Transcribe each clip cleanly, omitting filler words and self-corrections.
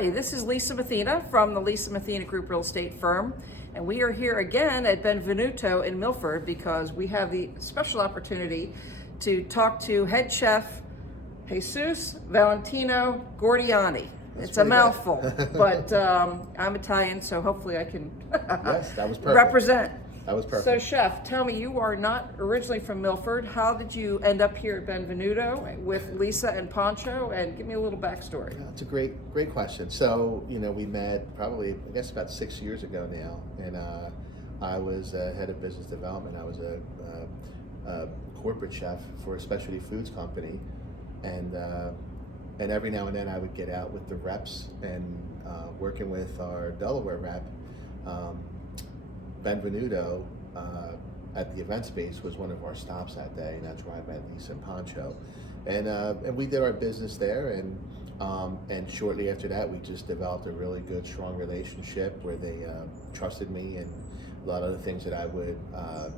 Hi, this is Lisa Mathena from the Lisa Mathena Group Real Estate Firm, and we are here again at Benvenuto in Milford because we have the special opportunity to talk to head chef Jesus Valentino Gordiani. It's a mouthful, but I'm Italian, so hopefully I can Yes, that was perfect. represent. That was perfect. So, Chef, tell me, you are not originally from Milford. How did you end up here at Benvenuto with Lisa and Pancho? And give me a little backstory. Yeah, it's a great question. So, we met probably, I guess, about 6 years ago now, and I was head of business development. I was a corporate chef for a specialty foods company, and every now and then I would get out with the reps and working with our Delaware rep. Benvenuto at the event space was one of our stops that day, and that's where I met Lisa and Pancho, and we did our business there, and shortly after that we just developed a really good, strong relationship where they trusted me and a lot of the things that I would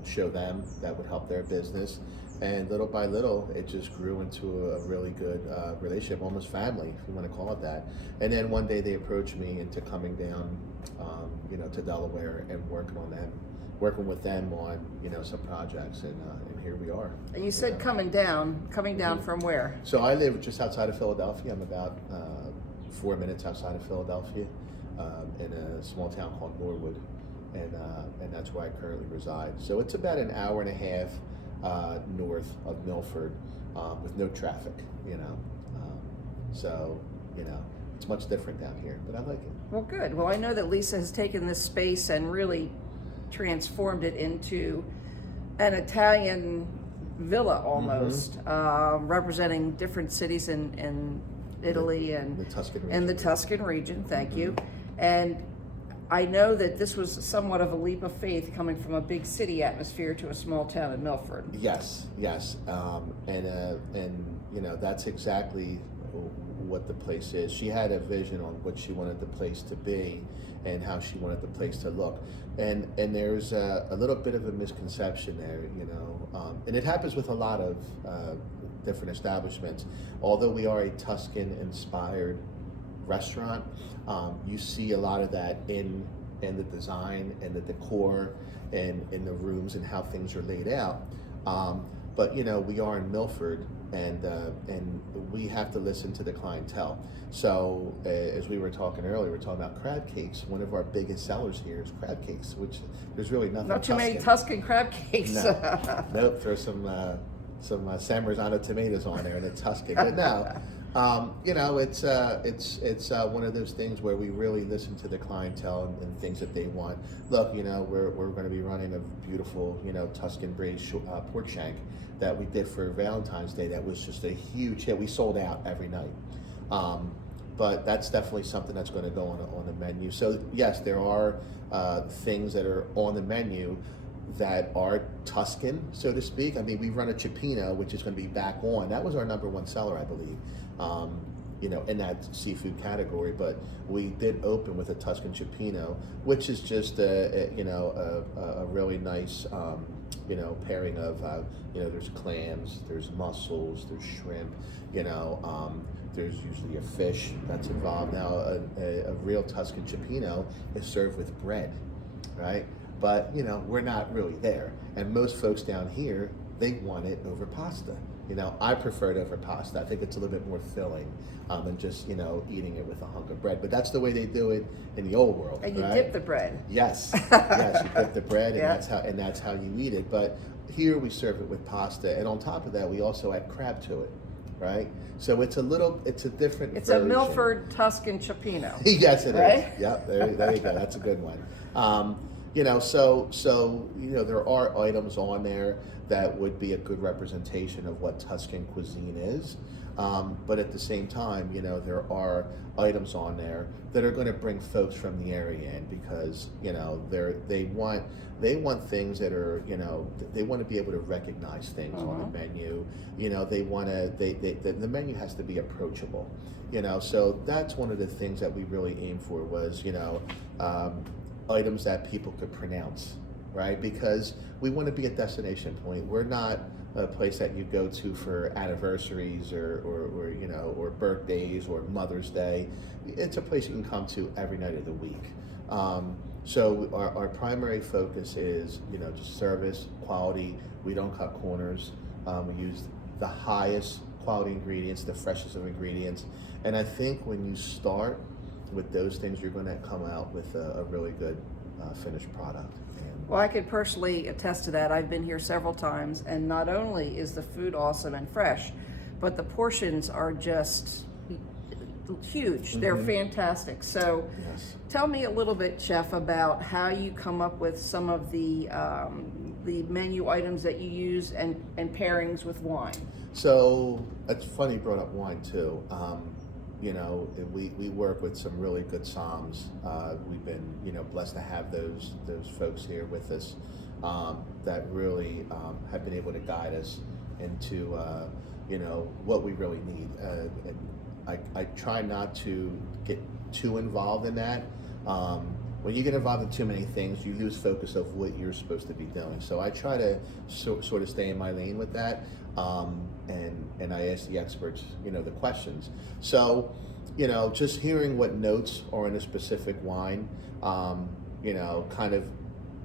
show them that would help their business, and little by little it just grew into a really good relationship, almost family if you want to call it that. And then one day they approached me into coming down to Delaware and working with them on some projects, and here we are. And you said coming down Mm-hmm. from where? So I live just outside of Philadelphia. I'm about 4 minutes outside of Philadelphia, in a small town called Norwood, and that's where I currently reside. So it's about an hour and a half north of Milford, with no traffic. So it's much different down here, but I like it. Well, good. Well, I know that Lisa has taken this space and really transformed it into an Italian villa almost, representing different cities in Italy and the Tuscan region. and the Tuscan region. Thank you. And I know that this was somewhat of a leap of faith coming from a big city atmosphere to a small town in Milford. Yes, and that's exactly what the place is. She had a vision on what she wanted the place to be and how she wanted the place to look, and there's a little bit of a misconception there, and it happens with a lot of different establishments. Although we are a Tuscan inspired restaurant, you see a lot of that in the design and the decor and in the rooms and how things are laid out. But we are in Milford, and we have to listen to the clientele. So as we were talking earlier, we were talking about crab cakes. One of our biggest sellers here is crab cakes, which there's really nothing. Not too many Tuscan crab cakes. No. Nope. There's some San Marzano tomatoes on there, and it's Tuscan. But no, it's one of those things where we really listen to the clientele and things that they want. Look, we're going to be running a beautiful, Tuscan braised pork shank that we did for Valentine's Day. That was just a huge hit. We sold out every night. But that's definitely something that's going to go on the menu. So yes, there are things that are on the menu that are Tuscan, so to speak. I mean, we run a cioppino, which is going to be back on. That was our #1 seller, I believe, in that seafood category. But we did open with a Tuscan cioppino, which is just a really nice pairing of there's clams, there's mussels, there's shrimp, there's usually a fish that's involved. Now, a real Tuscan cioppino is served with bread, right? But we're not really there, and most folks down here, they want it over pasta. I prefer it over pasta. I think it's a little bit more filling than just eating it with a hunk of bread. But that's the way they do it in the old world. And you right? dip the bread. Yes, you dip the bread, Yeah. and that's how you eat it. But here we serve it with pasta, and on top of that, we also add crab to it, right? So it's a different. It's version. a Milford Tuscan cioppino. Yes, it right? is. Yep, there you go. That's a good one. So there are items on there that would be a good representation of what Tuscan cuisine is. But at the same time, there are items on there that are going to bring folks from the area in because they want things that are they want to be able to recognize things on the menu. The menu has to be approachable. So that's one of the things that we really aim for was items that people could pronounce. right? Because we want to be a destination point. We're not a place that you go to for anniversaries or you know, or birthdays or Mother's Day. It's a place you can come to every night of the week. So our primary focus is, you know, just service, quality. We don't cut corners. We use the highest quality ingredients, the freshest of ingredients. And I think when you start with those things, you're going to come out with a really good finished product. Well, I could personally attest to that. I've been here several times, and not only is the food awesome and fresh, but the portions are just huge. They're fantastic. So Yes. tell me a little bit, Chef, about how you come up with some of the menu items that you use and pairings with wine. So it's funny you brought up wine too. You know, we work with some really good somms. We've been, you know, blessed to have those folks here with us that really have been able to guide us into you know, what we really need. And I try not to get too involved in that. When you get involved in too many things, you lose focus of what you're supposed to be doing. So I try to sort of stay in my lane with that, and I ask the experts, you know, the questions. So, you know, just hearing what notes are in a specific wine, you know, kind of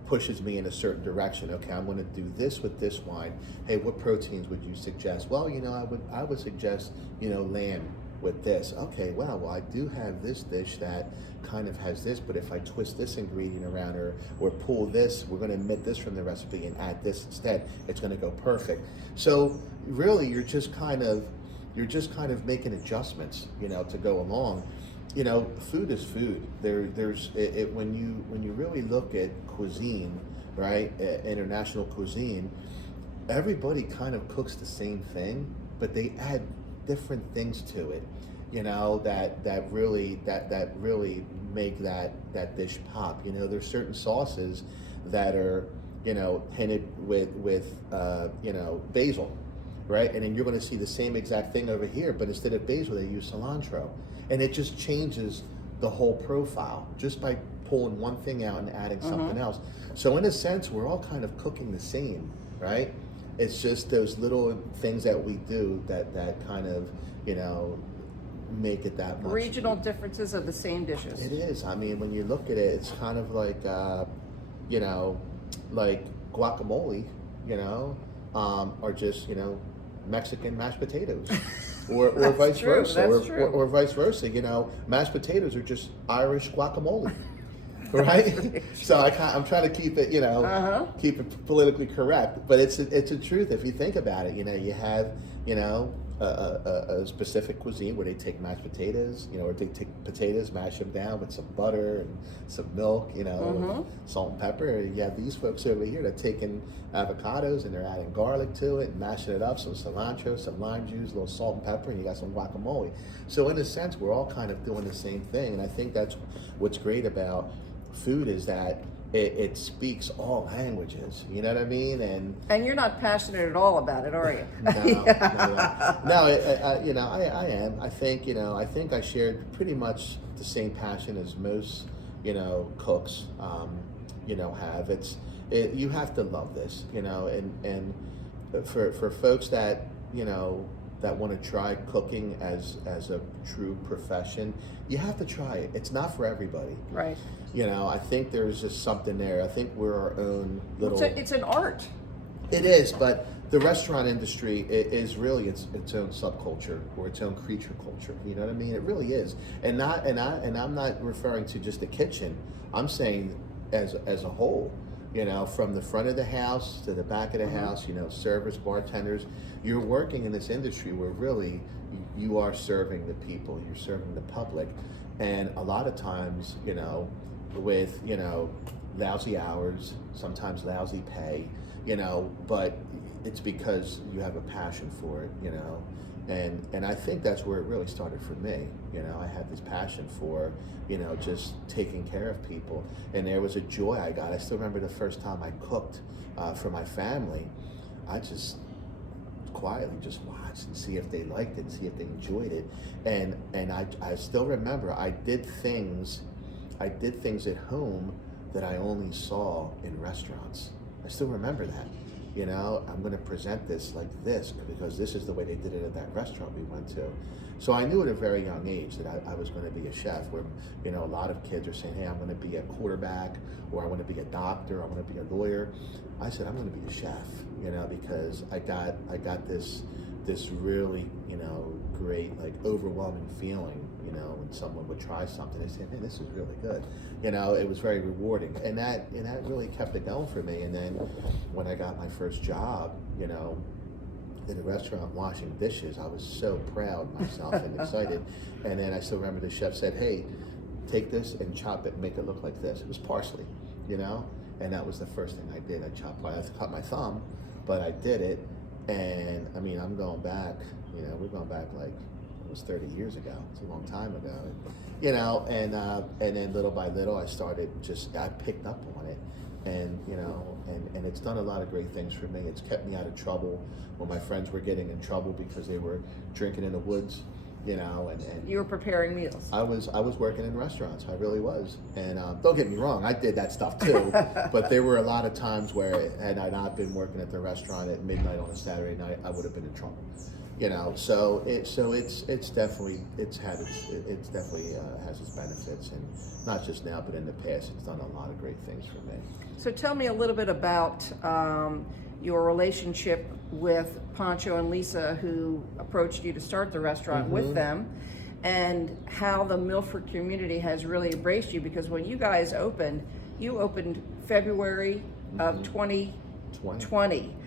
pushes me in a certain direction. Okay, I'm going to do this with this wine. Hey, what proteins would you suggest? Well, you know, I would suggest, you know, lamb with this. Okay, well, I do have this dish that kind of has this, but if I twist this ingredient around or pull this, we're going to omit this from the recipe and add this instead. It's going to go perfect. So really, you're just kind of making adjustments, you know, to go along. You know, food is food. There's when you really look at cuisine, right? International cuisine, everybody kind of cooks the same thing, but they add different things to it, you know, that really make that dish pop. You know, there's certain sauces that are, you know, hinted with you know, basil, right? And then you're going to see the same exact thing over here, but instead of basil, they use cilantro, and it just changes the whole profile just by pulling one thing out and adding something else. So in a sense, we're all kind of cooking the same, right? It's just those little things that we do that kind of, you know, make it that much. Regional differences of the same dishes. It is. I mean, when you look at it, it's kind of like, you know, like guacamole, you know, or just, you know, Mexican mashed potatoes, or vice true, versa, that's true. or vice versa. You know, mashed potatoes are just Irish guacamole. Right, so I'm trying to keep it, you know, keep it politically correct, but it's a truth if you think about it. You know, you have, you know, a specific cuisine where they take mashed potatoes, you know, or they take potatoes, mash them down with some butter and some milk, you know, salt and pepper. You have these folks over here that are taking avocados and they're adding garlic to it and mashing it up, some cilantro, some lime juice, a little salt and pepper, and you got some guacamole. So in a sense, we're all kind of doing the same thing, and I think that's what's great about food is that it speaks all languages, you know what I mean? And you're not passionate at all about it, are you? No, you know, I am. I think, you know, I shared pretty much the same passion as most, you know, cooks, you know, have. You have to love this, you know, and for folks that, you know, that want to try cooking as a true profession, you have to try it. It's not for everybody. Right. You know, I think there's just something there. I think we're our own little... It's an art. It is, but the restaurant industry is really its own subculture or its own creature culture. You know what I mean? It really is. And I'm not referring to just the kitchen. I'm saying as a whole. You know, from the front of the house to the back of the house, you know, servers, bartenders, you're working in this industry where really you are serving the people, you're serving the public. And a lot of times, you know, with, you know, lousy hours, sometimes lousy pay, you know, but it's because you have a passion for it, you know. And I think that's where it really started for me. You know, I had this passion for, you know, just taking care of people. And there was a joy I got. I still remember the first time I cooked for my family. I just quietly just watched and see if they liked it and see if they enjoyed it. And I still remember I did things at home that I only saw in restaurants. I still remember that. You know, I'm going to present this like this because this is the way they did it at that restaurant we went to. So I knew at a very young age that I was going to be a chef. Where, you know, a lot of kids are saying, hey, I'm going to be a quarterback, or I want to be a doctor, or I want to be a lawyer. I said, I'm going to be a chef, you know, because I got this really, you know, great, like, overwhelming feeling, you know, when someone would try something. They said, hey, this is really good. You know, it was very rewarding. And that really kept it going for me. And then when I got my first job, you know, in a restaurant washing dishes, I was so proud of myself and excited. And then I still remember the chef said, hey, take this and chop it and make it look like this. It was parsley, you know? And that was the first thing I did. I cut my thumb, but I did it. And I mean, I'm going back, you know, we're going back like, it was 30 years ago. It's a long time ago. You know, and then little by little, I picked up on it. And, you know, and it's done a lot of great things for me. It's kept me out of trouble when my friends were getting in trouble because they were drinking in the woods, you know, and You were preparing meals. I was working in restaurants. I really was. And don't get me wrong, I did that stuff too. But there were a lot of times where, had I not been working at the restaurant at midnight on a Saturday night, I would have been in trouble. You know, so it's definitely has its benefits, and not just now, but in the past, it's done a lot of great things for me. So tell me a little bit about your relationship with Pancho and Lisa, who approached you to start the restaurant with them, and how the Milford community has really embraced you, because when you guys opened, you opened February of 2020,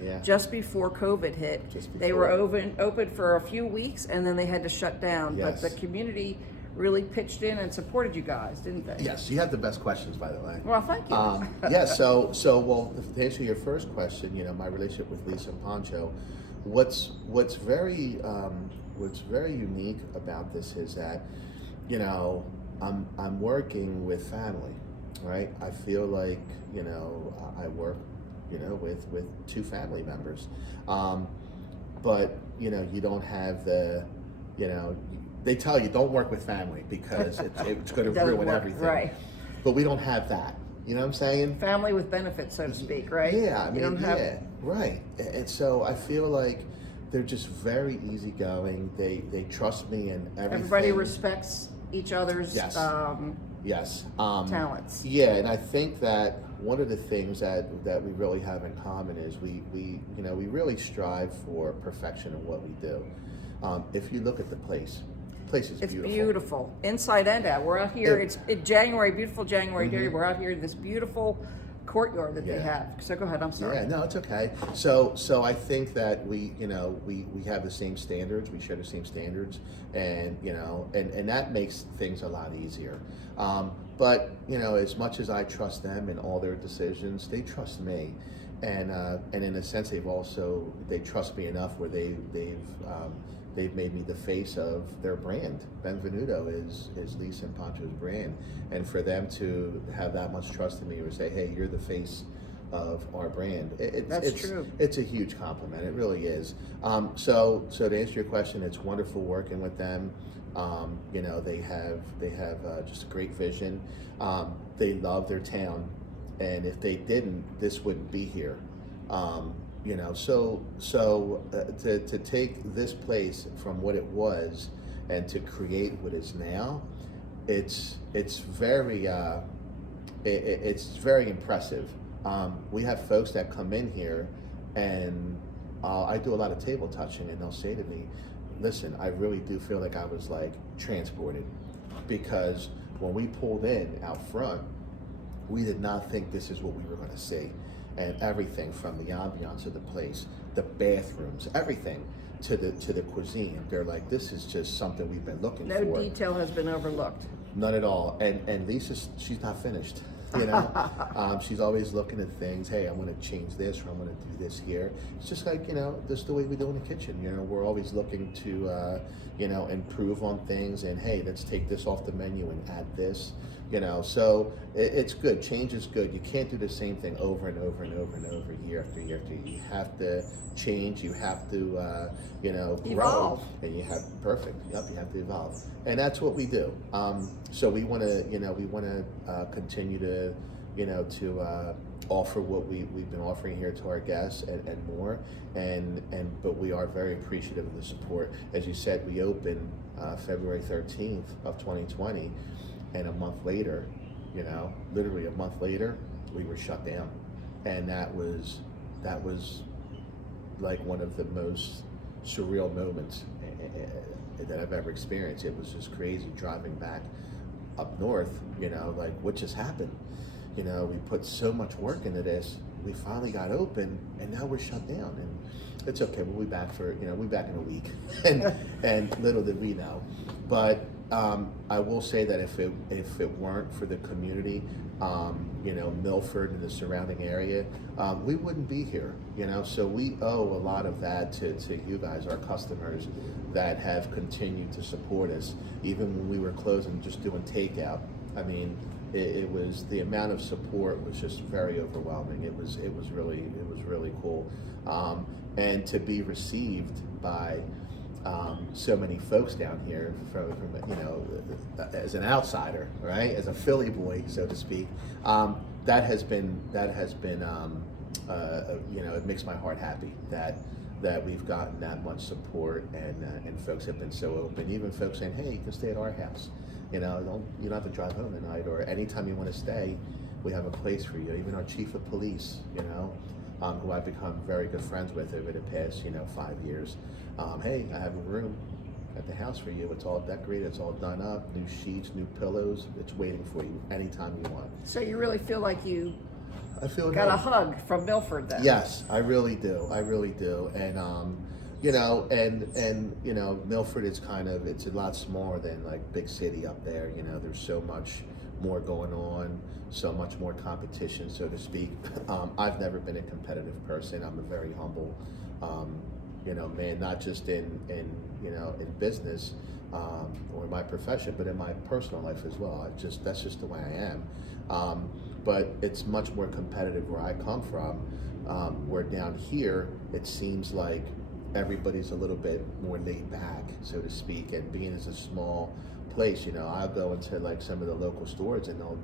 Yeah. just before COVID hit. They were open for a few weeks, and then they had to shut down. Yes. But the community really pitched in and supported you guys, didn't they? Yes, you have the best questions, by the way. Well, thank you. Yeah, so well, to answer your first question, you know, my relationship with Lisa and Pancho, what's very unique about this is that, you know, I'm working with family, right? I feel like, you know, I work, you know, with two family members, but you know, you don't have the, you know, they tell you don't work with family because it's going to ruin everything, right? But we don't have that. You know what I'm saying? Family with benefits, so to speak, right? Yeah, I mean, you don't have... yeah, right. And so I feel like they're just very easygoing. They trust me in everything. Everybody respects each other's Yes. Yes. talents. Yeah, and I think that one of the things that we really have in common is we really strive for perfection in what we do. If you look at the place is It's beautiful. beautiful, inside and out. We're out here, it's January, beautiful January day. We're out here in this beautiful courtyard that they Yeah. have. So go ahead, I'm sorry. Yeah, no, it's okay. So I think that we have the same standards, we share the same standards, and you know, and that makes things a lot easier. But you know, as much as I trust them in all their decisions, they trust me, and in a sense, they trust me enough where they've made me the face of their brand. Benvenuto is Lisa and Pancho's brand, and for them to have that much trust in me or say, hey, you're the face of our brand, it's true. It's a huge compliment. It really is. So to answer your question, it's wonderful working with them. You know, they have just a great vision. They love their town, and if they didn't, this wouldn't be here. You know, so to take this place from what it was and to create what is now, it's very impressive. We have folks that come in here, and I do a lot of table touching, and they'll say to me, listen, I really do feel like I was like transported, because when we pulled in out front, we did not think this is what we were going to see. And everything from the ambiance of the place, the bathrooms, everything to the cuisine. They're like, this is just something we've been looking for. No detail has been overlooked. None at all. And Lisa, she's not finished. You know, she's always looking at things. Hey, I want to change this, or I want to do this here. It's just like, you know, this is the way we do in the kitchen. You know, we're always looking to, you know, improve on things. And hey, let's take this off the menu and add this. You know, so it's good. Change is good. You can't do the same thing over and over and over and over, year after year after year. You have to change. You have to, you know, grow. Evolve. And you have you have to evolve, and that's what we do. So we want to, continue to, to offer what we've been offering here to our guests and more. But we are very appreciative of the support. As you said, we opened February 13th of 2020, and a month later, literally a month later, we were shut down. And that was like one of the most surreal moments that I've ever experienced. It was just crazy driving back up north, like what just happened? We put so much work into this. We finally got open, and now we're shut down. And it's okay. We'll be back we'll be back in a week. and little did we know. But I will say that if it weren't for the community, Milford and the surrounding area, we wouldn't be here. So we owe a lot of that to you guys, our customers, that have continued to support us, even when we were closing, just doing takeout. I mean, it was, the amount of support was just very overwhelming. It was really cool, and to be received by so many folks down here from as an outsider, right, as a Philly boy, so to speak, that has been it makes my heart happy that we've gotten that much support, and folks have been so open. Even folks saying, hey, you can stay at our house. You don't have to drive home at night, or anytime you want to stay, we have a place for you. Even our chief of police, who I've become very good friends with over the past, 5 years. Hey, I have a room at the house for you. It's all decorated, it's all done up, new sheets, new pillows. It's waiting for you anytime you want. So you really feel like you I feel got good. a hug from Milford then? Yes, I really do. And Milford is it's a lot smaller than like big city up there. There's so much more going on, so much more competition, so to speak. I've never been a competitive person. I'm a very humble, man, not just in business or my profession, but in my personal life as well. That's just the way I am. But it's much more competitive where I come from. Where down here, it seems like everybody's a little bit more laid back, so to speak. And being as a small place, I'll go into like some of the local stores, and they'll,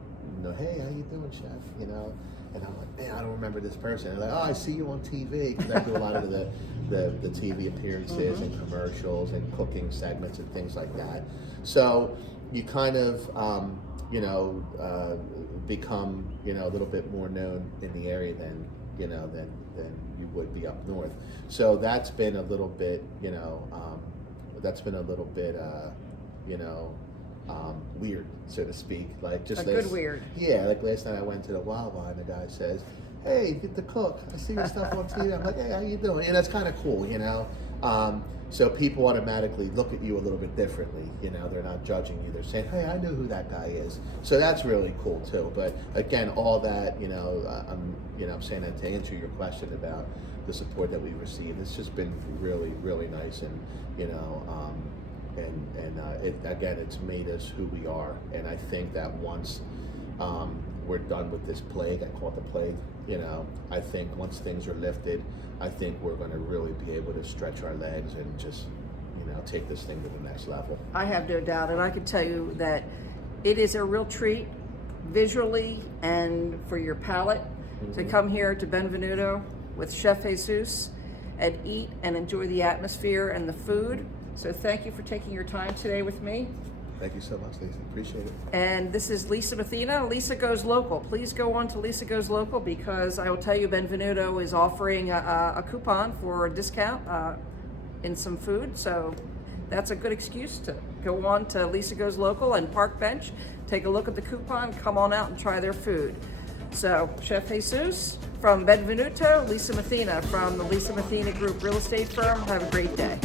hey, how you doing, chef? And I'm like, man, I don't remember this person. And they're like, oh, I see you on TV, because I do a lot of the TV appearances and commercials and cooking segments and things like that. So you kind of, become, a little bit more known in the area than you would be up north. So that's been a little bit, weird, so to speak. Like just good weird. Yeah, like last night I went to the Wawa, and the guy says, hey, get the cook. I see your stuff on TV. I'm like, hey, how you doing? And that's kind of cool, So people automatically look at you a little bit differently. They're not judging you. They're saying, hey, I know who that guy is. So that's really cool too. But again, all that, I'm saying that to answer your question about the support that we've received, it's just been really, really nice. And, it's made us who we are. And I think that once we're done with this plague, I call it the plague, I think once things are lifted, I think we're going to really be able to stretch our legs and just, take this thing to the next level. I have no doubt, and I can tell you that it is a real treat visually and for your palate to come here to Benvenuto with Chef Jesus and eat and enjoy the atmosphere and the food. So thank you for taking your time today with me. Thank you so much, Lisa. Appreciate it. And this is Lisa Mathena, Lisa Goes Local. Please go on to Lisa Goes Local, because I will tell you Benvenuto is offering a coupon for a discount in some food. So that's a good excuse to go on to Lisa Goes Local and Park Bench, take a look at the coupon, come on out and try their food. So Chef Jesus from Benvenuto, Lisa Mathena from the Lisa Mathena Group Real Estate Firm. Have a great day.